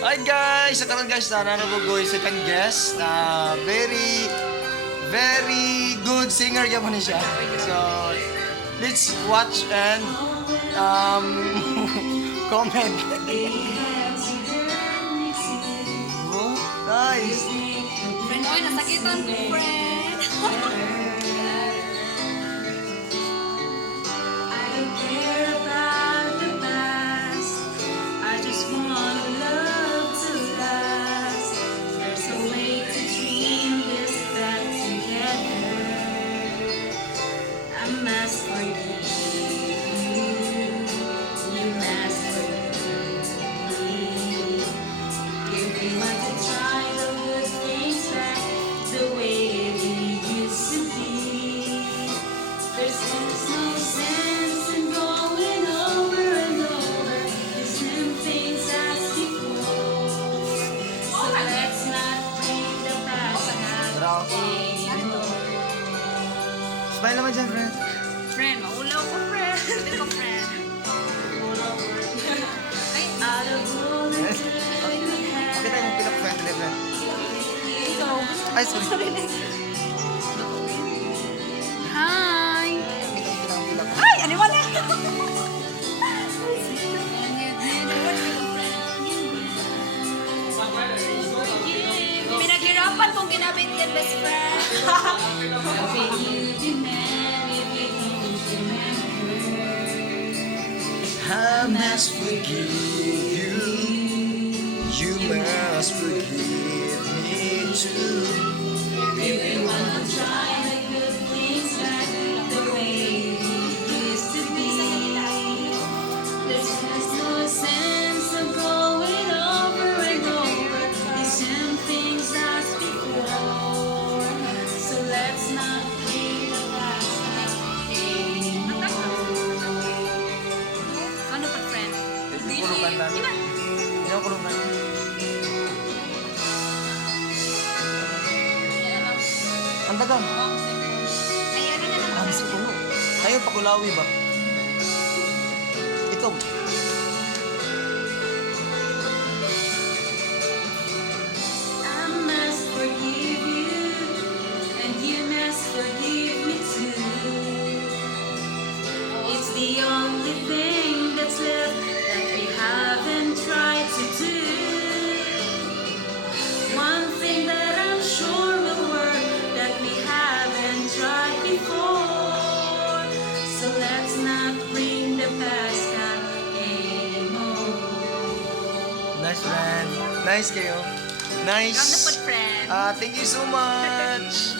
Hi guys! Sa karon guys, nanabugoy second guest na very good singer gyapon ni siya. So, let's watch and comment. Oh, nice! Friend, oy, nasakitan ko, friend. I don't care about the past. I just want love to last. There's a way to dream this back together. I'm asked for you. You asked for me. If we want to try the good things back the way we used to be. There's no sense in going over and over the same things as before. So let's not bring the past Bravo. up anymore. Smile naman dyan, friend. Friend, maulaw ko, friend. Hindi ko, friend. Ay, Out of all the Yes. good we had, Pakita yung pinaka-friendly, friend. ito. Ay, sorry. Hi! Pinaka-pinaka. Ay, ano wala? Pinaghirapan kong ginabit yan, best friend. will you demand if you don't remember? I must forgive you. You must forgive me too. If we wanna try the good things back the way we used to be, there's no sense of going over and over the same things as before. So let's not bring the past up anymore. Ano pa, friend? Yung kulungan namin. Yung kulungan. Ang dagang. Ay, ano na lang. Ang sikungo. Kayo pakulawi ba? Ito. I must forgive you, and you must forgive me too. It's the only thing that's left that we haven't tried to do. One thing that I'm sure will work that we haven't tried before. So let's not bring the past up anymore. Nice, friend. Nice kayo. Ikaw na po, Nice. friend. Thank you so much.